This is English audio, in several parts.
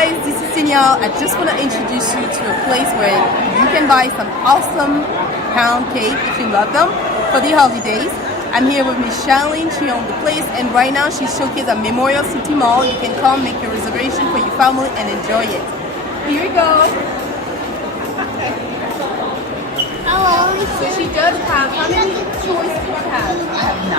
guys, this is Danielle. I just want to introduce you to a place where you can buy some awesome pound cake if you love them for the holidays. I'm here with Miss Charlene. She owns the place, and right now she's showcasing at Memorial City Mall. You can come make your reservation for your family and enjoy it. Here we go. Hello. So she does have, how many choices do you have? I have 9.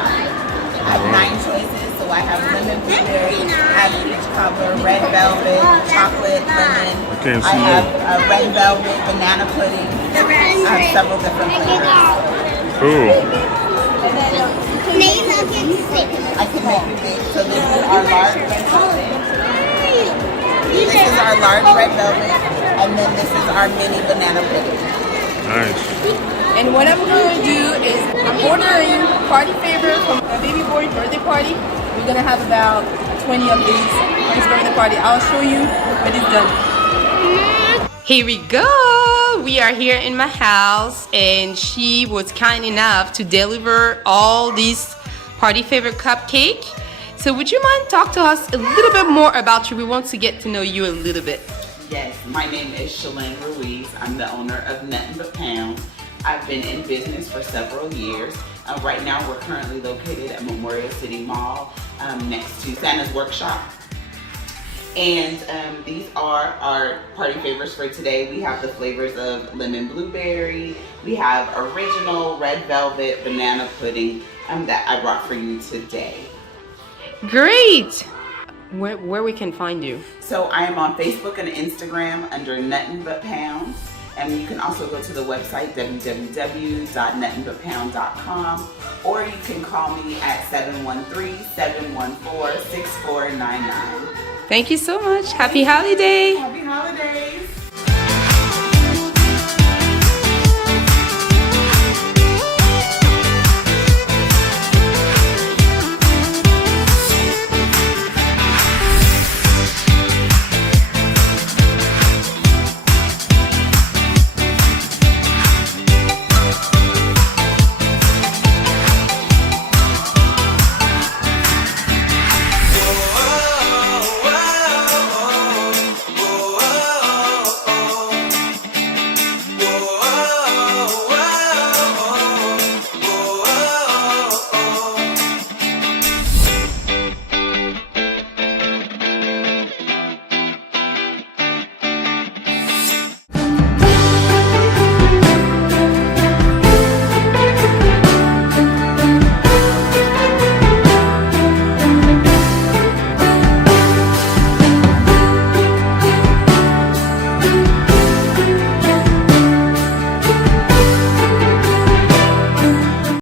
I have 9 choices. So I have lemon blueberry, I have peach cobbler, red velvet, chocolate, lemon. I have red velvet, banana pudding. I have several different flavors. Cool. And then I can make it big. So this is our large red velvet. This is our large red velvet, and then this is our mini banana pudding. Nice. And what I'm going to do is I'm ordering party favor from a baby boy birthday party. We're going to have about 20 of these for his birthday party. I'll show you when it's done. Here we go. We are here in my house, and she was kind enough to deliver all these party favorite cupcake. So would you mind talk to us a little bit more about you? We want to get to know you a little bit. Yes, my name is Shalane Ruiz. I'm the owner of Nuttin but Pound. I've been in business for several years. Right now we're currently located at Memorial City Mall next to Santa's Workshop. And these are our party favorites for today. We have the flavors of lemon blueberry. We have original red velvet banana pudding that I brought for you today. Great! Where we can find you? So I am on Facebook and Instagram under Nuttin but Pound. And you can also go to the website www.nuttinbutpound.com, or you can call me at 713-714-6499. Thank you so much. Happy holiday! Happy